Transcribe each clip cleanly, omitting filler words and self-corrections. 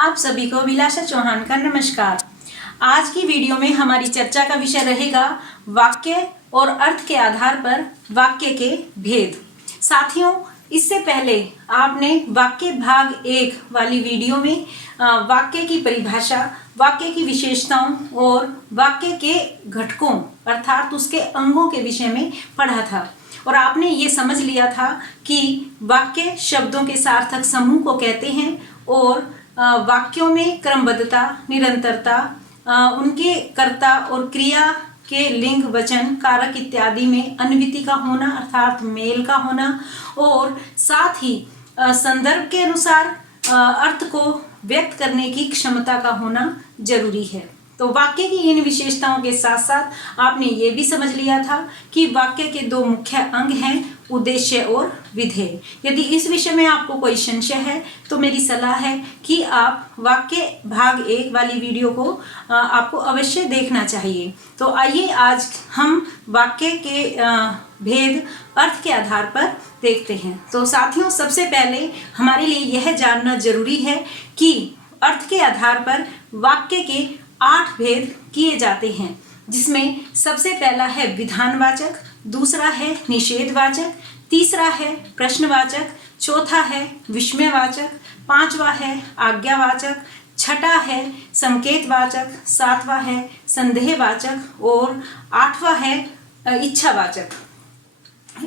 आप सभी को विलासा चौहान का नमस्कार। आज की वीडियो में हमारी चर्चा का विषय रहेगा वाक्य और अर्थ के आधार पर वाक्य के भेद। साथियों, इससे पहले आपने वाक्य भाग 1 वाली वीडियो में वाक्य की परिभाषा, वाक्य की विशेषताओं और वाक्य के घटकों अर्थात उसके अंगों के विषय में पढ़ा था और आपने ये समझ लिया था कि वाक्य शब्दों के सार्थक समूह को कहते हैं और वाक्यों में क्रमबद्धता, निरंतरता, उनके कर्ता और क्रिया के लिंग, वचन, कारक इत्यादि में अन्विति का होना अर्थात मेल का होना और साथ ही संदर्भ के अनुसार अर्थ को व्यक्त करने की क्षमता का होना जरूरी है। तो वाक्य की इन विशेषताओं के साथ साथ आपने ये भी समझ लिया था कि वाक्य के दो मुख्य अंग हैं, उद्देश्य और विधेय। यदि इस विषय में आपको कोई संशय है तो मेरी सलाह है कि आप वाक्य भाग 1 वाली वीडियो को आपको अवश्य देखना चाहिए। तो आइए आज हम वाक्य के भेद अर्थ के आधार पर देखते हैं। तो साथियों, सबसे पहले हमारे लिए यह जानना जरूरी है कि अर्थ के आधार पर वाक्य के 8 भेद किए जाते हैं, जिसमें सबसे पहला है विधानवाचक, दूसरा है निषेधवाचक, तीसरा है प्रश्नवाचक, चौथा है विस्मयवाचक, पांचवा है आज्ञावाचक, छठा है संकेतवाचक, सातवां है संदेहवाचक और आठवां है इच्छावाचक।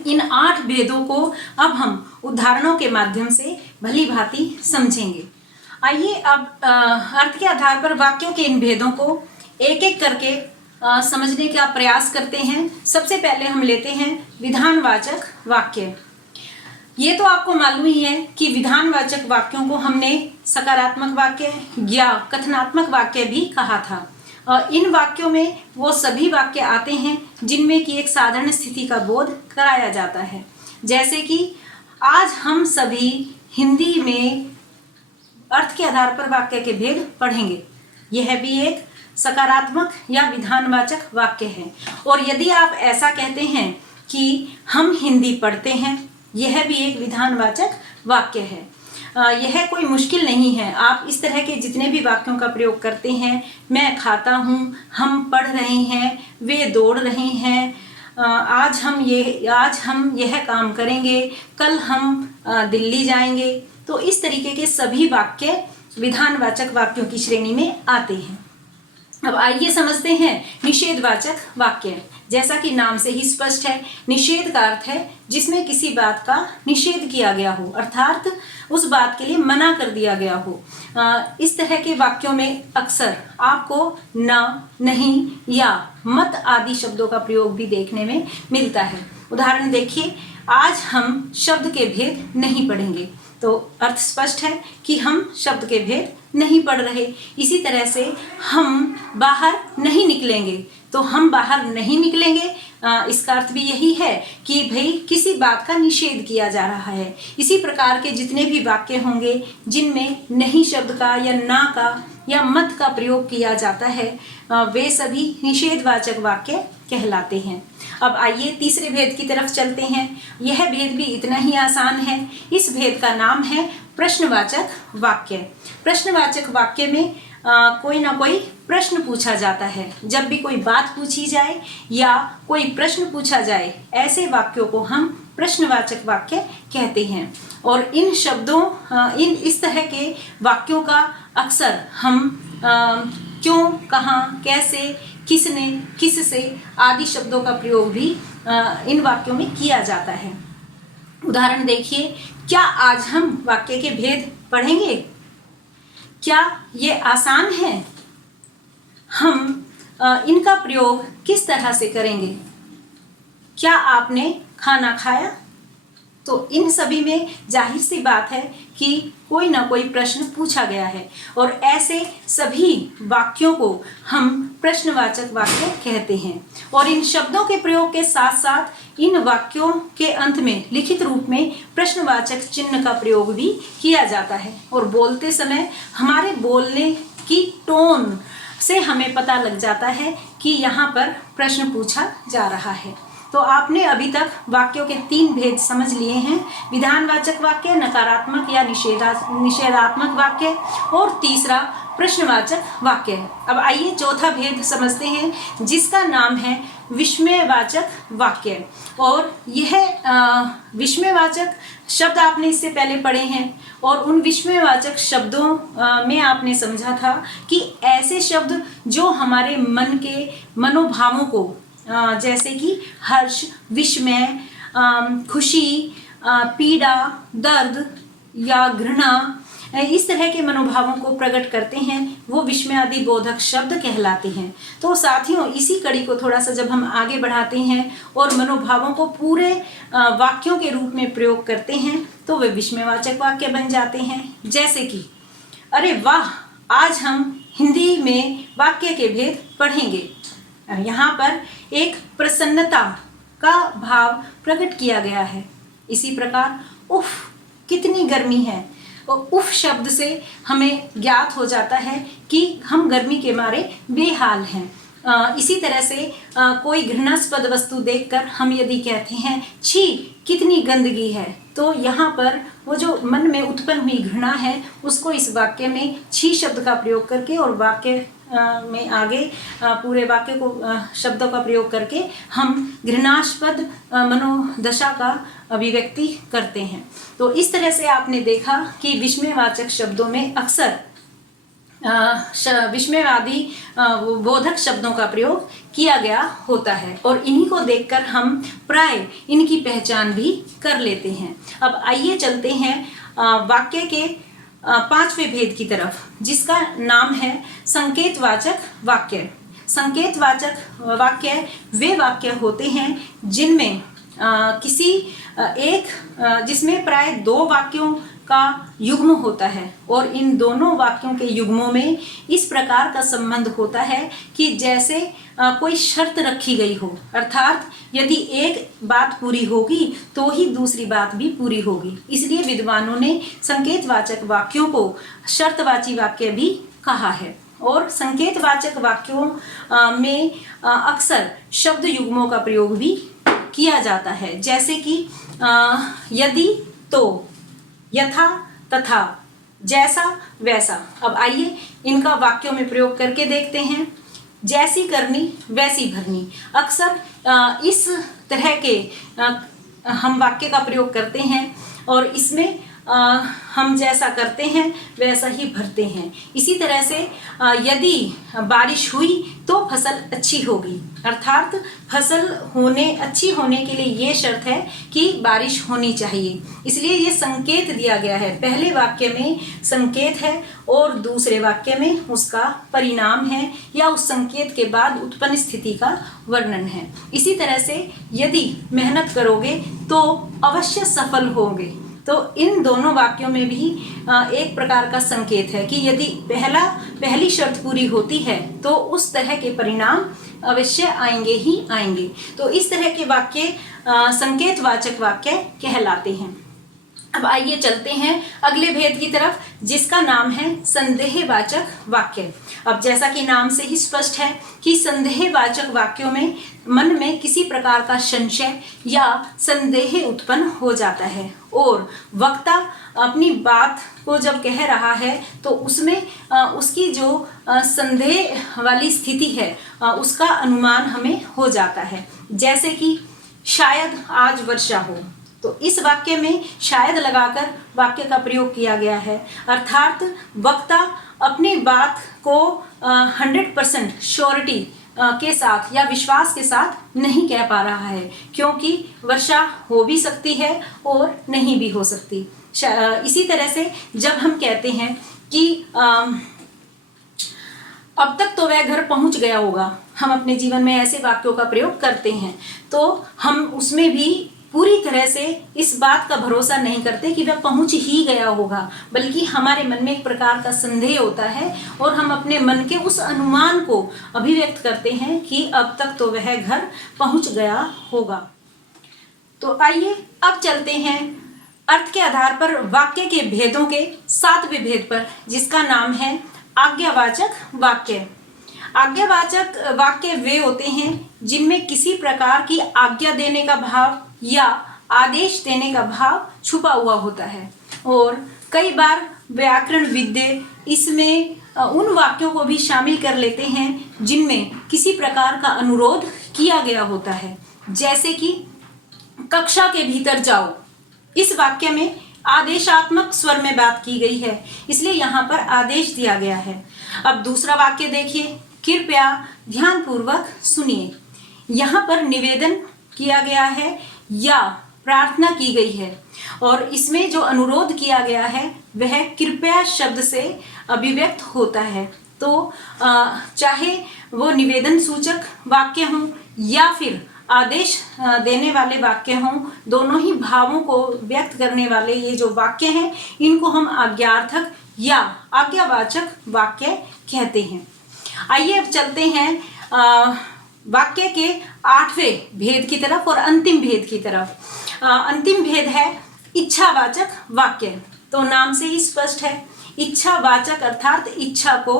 इन 8 भेदों को अब हम उदाहरणों के माध्यम से भली भांति समझेंगे। आइए अब अर्थ के आधार पर वाक्यों के इन भेदों को एक एक करके समझने का प्रयास करते हैं। सबसे पहले हम लेते हैं विधानवाचक वाक्य। ये तो आपको मालूम ही है कि विधानवाचक वाक्यों को हमने सकारात्मक वाक्य या कथनात्मक वाक्य भी कहा था। इन वाक्यों में वो सभी वाक्य आते हैं जिनमें कि एक साधारण स्थिति का बोध कराया जाता है, जैसे कि आज हम सभी हिंदी में अर्थ के आधार पर वाक्य के भेद पढ़ेंगे। यह भी एक सकारात्मक या विधानवाचक वाक्य है। और यदि आप ऐसा कहते हैं कि हम हिंदी पढ़ते हैं, यह भी एक विधानवाचक वाक्य है। यह कोई मुश्किल नहीं है। आप इस तरह के जितने भी वाक्यों का प्रयोग करते हैं, मैं खाता हूँ, हम पढ़ रहे हैं, वे दौड़ रहे हैं, आज हम यह काम करेंगे, कल हम दिल्ली जाएंगे, तो इस तरीके के सभी वाक्य विधानवाचक वाक्यों की श्रेणी में आते हैं। अब आइए समझते हैं निषेधवाचक वाक्य। जैसा कि नाम से ही स्पष्ट है, निषेध का अर्थ है जिसमें किसी बात का निषेध किया गया हो अर्थात उस बात के लिए मना कर दिया गया हो। इस तरह के वाक्यों में अक्सर आपको न, नहीं या मत आदि शब्दों का प्रयोग भी देखने में मिलता है। उदाहरण देखिए, आज हम शब्द के भेद नहीं पढ़ेंगे, तो अर्थ स्पष्ट है कि हम शब्द के भेद नहीं पढ़ रहे। इसी तरह से हम बाहर नहीं निकलेंगे, तो हम बाहर नहीं निकलेंगे, इसका अर्थ भी यही है कि भाई किसी बात का निषेध किया जा रहा है। इसी प्रकार के जितने भी वाक्य होंगे जिनमें नहीं शब्द का या ना का या मत का प्रयोग किया जाता है, वे सभी निषेधवाचक वाक्य कहलाते हैं। अब आइए तीसरे भेद की तरफ चलते हैं। यह भेद भी इतना ही आसान है। इस भेद का नाम है प्रश्नवाचक वाक्य। प्रश्नवाचक वाक्य में कोई ना कोई प्रश्न पूछा जाता है। जब भी कोई बात पूछी जाए या कोई प्रश्न पूछा जाए, ऐसे वाक्यों को हम प्रश्नवाचक वाक्य कहते हैं। और इन शब्दों इस तरह के वाक्यों का अक्सर हम क्यों, कहाँ, कैसे, किसने, किससे आदि शब्दों का प्रयोग भी इन वाक्यों में किया जाता है। उदाहरण देखिए, क्या आज हम वाक्य के भेद पढ़ेंगे? क्या ये आसान है? हम इनका प्रयोग किस तरह से करेंगे? क्या आपने खाना खाया? तो इन सभी में जाहिर सी बात है कि कोई ना कोई प्रश्न पूछा गया है और ऐसे सभी वाक्यों को हम प्रश्नवाचक वाक्य कहते हैं। और इन शब्दों के प्रयोग के साथ साथ इन वाक्यों के अंत में लिखित रूप में प्रश्नवाचक चिन्ह का प्रयोग भी किया जाता है। और बोलते समय हमारे बोलने की टोन से हमें पता लग जाता है कि यहाँ पर प्रश्न पूछा जा रहा है। तो आपने अभी तक वाक्यों के 3 भेद समझ लिए हैं, विधानवाचक वाक्य, नकारात्मक या निषेधात्मक वाक्य और तीसरा प्रश्नवाचक वाक्य। अब आइए चौथा भेद समझते हैं, जिसका नाम है विस्मयवाचक वाक्य। और यह विस्मयवाचक शब्द आपने इससे पहले पढ़े हैं और उन विस्मयवाचक शब्दों में आपने समझा था कि ऐसे शब्द जो हमारे मन के मनोभावों को जैसे कि हर्ष, विस्मय, खुशी, पीड़ा, दर्द या घृणा, इस तरह के मनोभावों को प्रकट करते हैं, वो विस्मयादि बोधक शब्द कहलाते हैं। तो साथियों, इसी कड़ी को थोड़ा सा जब हम आगे बढ़ाते हैं और मनोभावों को पूरे वाक्यों के रूप में प्रयोग करते हैं तो वे विस्मयवाचक वाक्य बन जाते हैं। जैसे कि अरे वाह, आज हम हिंदी में वाक्य के भेद पढ़ेंगे। यहाँ पर एक प्रसन्नता का भाव प्रकट किया गया है। इसी प्रकार उफ, कितनी गर्मी है, और उफ शब्द से हमें ज्ञात हो जाता है कि हम गर्मी के मारे बेहाल हैं। इसी तरह से कोई घृणास्पद वस्तु देखकर हम यदि कहते हैं छी, कितनी गंदगी है, तो यहाँ पर वो जो मन में उत्पन्न हुई घृणा है उसको इस वाक्य में छी शब्द का प्रयोग करके और वाक्य में आगे पूरे वाक्य को शब्दों का प्रयोग करके हम घृणास्पद मनोदशा का अभिव्यक्ति करते हैं। तो इस तरह से आपने देखा कि विस्मयवाचक शब्दों में अक्सर विस्मयवादी बोधक शब्दों का प्रयोग किया गया होता है और इन्हीं को देखकर हम प्राय इनकी पहचान भी कर लेते हैं। अब आइए चलते हैं वाक्य के 5वें भेद की तरफ, जिसका नाम है संकेतवाचक वाक्य। संकेतवाचक वाक्य वे वाक्य होते हैं जिनमें किसी जिसमें प्राय 2 वाक्यों का युग्म होता है और इन दोनों वाक्यों के युग्मों में इस प्रकार का संबंध होता है कि जैसे कोई शर्त रखी गई हो, अर्थात यदि एक बात पूरी होगी तो ही दूसरी बात भी पूरी होगी। इसलिए विद्वानों ने संकेतवाचक वाक्यों को शर्तवाची वाक्य भी कहा है। और संकेतवाचक वाक्यों में अक्सर शब्द युग्मों का प्रयोग भी किया जाता है, जैसे कि यदि, तो, यथा, तथा, जैसा, वैसा। अब आइए इनका वाक्यों में प्रयोग करके देखते हैं। जैसी करनी वैसी भरनी, अक्सर इस तरह के हम वाक्य का प्रयोग करते हैं और इसमें हम जैसा करते हैं वैसा ही भरते हैं। इसी तरह से यदि बारिश हुई तो फसल अच्छी होगी, अर्थात फसल अच्छी होने के लिए ये शर्त है कि बारिश होनी चाहिए। इसलिए ये संकेत दिया गया है, पहले वाक्य में संकेत है और दूसरे वाक्य में उसका परिणाम है या उस संकेत के बाद उत्पन्न स्थिति का वर्णन है। इसी तरह से यदि मेहनत करोगे तो अवश्य सफल होगे, तो इन दोनों वाक्यों में भी एक प्रकार का संकेत है कि यदि पहली शर्त पूरी होती है तो उस तरह के परिणाम अवश्य आएंगे ही आएंगे। तो इस तरह के वाक्य संकेतवाचक वाक्य कहलाते हैं। अब आइए चलते हैं अगले भेद की तरफ, जिसका नाम है संदेहवाचक वाक्य। अब जैसा कि नाम से ही स्पष्ट है कि संदेहवाचक वाक्यों में मन में किसी प्रकार का संशय या संदेह उत्पन्न हो जाता है और वक्ता अपनी बात को जब कह रहा है तो उसमें उसकी जो संदेह वाली स्थिति है उसका अनुमान हमें हो जाता है। जैसे कि शायद आज वर्षा हो, तो इस वाक्य में शायद लगाकर वाक्य का प्रयोग किया गया है, अर्थात वक्ता अपनी बात को 100% श्योरिटी के साथ या विश्वास के साथ नहीं कह पा रहा है, क्योंकि वर्षा हो भी सकती है और नहीं भी हो सकती। इसी तरह से जब हम कहते हैं कि अब तक तो वह घर पहुंच गया होगा, हम अपने जीवन में ऐसे वाक्यों का प्रयोग करते हैं, तो हम उसमें भी पूरी तरह से इस बात का भरोसा नहीं करते कि वह पहुंच ही गया होगा, बल्कि हमारे मन में एक प्रकार का संदेह होता है और हम अपने मन के उस अनुमान को अभिव्यक्त करते हैं कि अब तक तो वह घर पहुंच गया होगा। तो आइए अब चलते हैं अर्थ के आधार पर वाक्य के भेदों के 7वें भेद पर, जिसका नाम है आज्ञावाचक वाक्य। आज्ञावाचक वाक्य वे होते हैं जिनमें किसी प्रकार की आज्ञा देने का भाव या आदेश देने का भाव छुपा हुआ होता है। और कई बार व्याकरणविद् इसमें उन वाक्यों को भी शामिल कर लेते हैं जिनमें किसी प्रकार का अनुरोध किया गया होता है, जैसे कि कक्षा के भीतर जाओ। इस वाक्य में आदेशात्मक स्वर में बात की गई है, इसलिए यहाँ पर आदेश दिया गया है। अब दूसरा वाक्य देखिए, कृपया ध्यानपूर्वक सुनिए। यहाँ पर निवेदन किया गया है या प्रार्थना की गई है और इसमें जो अनुरोध किया गया है वह कृपया शब्द से अभिव्यक्त होता है। तो चाहे वो निवेदन सूचक वाक्य हों या फिर आदेश देने वाले वाक्य हों, दोनों ही भावों को व्यक्त करने वाले ये जो वाक्य हैं इनको हम आज्ञार्थक या आज्ञावाचक वाक्य कहते हैं। आइए अब चलते हैं वाक्य के 8वें भेद की तरफ और अंतिम भेद की तरफ। अंतिम भेद है इच्छावाचक वाक्य। तो नाम से ही स्पष्ट है, इच्छावाचक अर्थात इच्छा को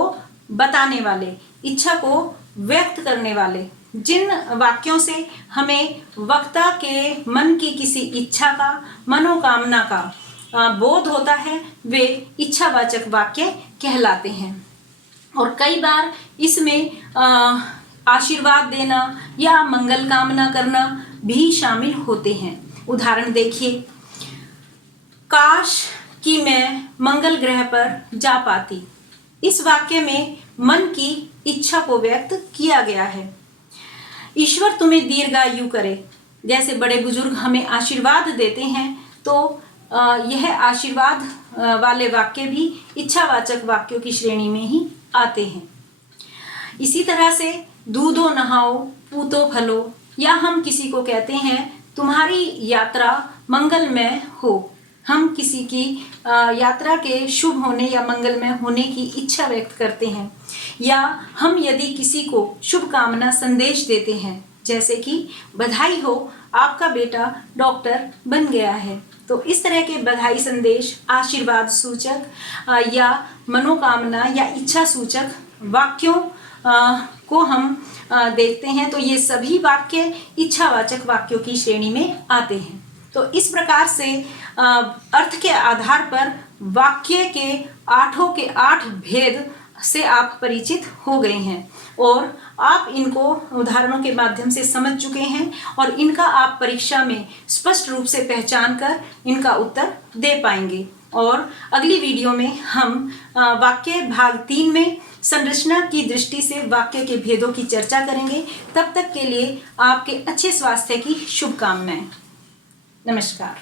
बताने वाले, इच्छा को व्यक्त करने वाले। जिन वाक्यों से हमें वक्ता के मन की किसी इच्छा का, मनोकामना का बोध होता है वे इच्छावाचक वाक्य कहलाते हैं। और कई बार इसमें आशीर्वाद देना या मंगल कामना करना भी शामिल होते हैं। उदाहरण देखिए, काश कि मैं मंगल ग्रह पर जा पाती। इस वाक्य में मन की इच्छा को व्यक्त किया गया है। ईश्वर तुम्हें दीर्घायु करे। जैसे बड़े बुजुर्ग हमें आशीर्वाद देते हैं तो यह आशीर्वाद वाले वाक्य भी इच्छावाचक वाक्यों की श्रेणी में ही आते हैं। इसी तरह से दूधो नहाओ पूतो फलो, या हम किसी को कहते हैं तुम्हारी यात्रा मंगलमय हो। हम किसी की यात्रा के शुभ होने या मंगलमय होने की इच्छा व्यक्त करते हैं। या हम यदि किसी को शुभकामना संदेश देते हैं, जैसे कि बधाई हो आपका बेटा डॉक्टर बन गया है। तो इस तरह के बधाई संदेश आशीर्वाद सूचक या मनोकामना या इच्छा सूचक वाक्यों को हम देखते हैं। तो ये सभी वाक्य इच्छावाचक वाक्यों की श्रेणी में आते हैं। तो इस प्रकार से अर्थ के आधार पर वाक्य के 8 भेद से आप परिचित हो गए हैं और आप इनको उदाहरणों के माध्यम से समझ चुके हैं और इनका आप परीक्षा में स्पष्ट रूप से पहचान कर इनका उत्तर दे पाएंगे। और अगली वीडियो में हम वाक्य भाग 3 में संरचना की दृष्टि से वाक्य के भेदों की चर्चा करेंगे। तब तक के लिए आपके अच्छे स्वास्थ्य की शुभकामनाएं। नमस्कार।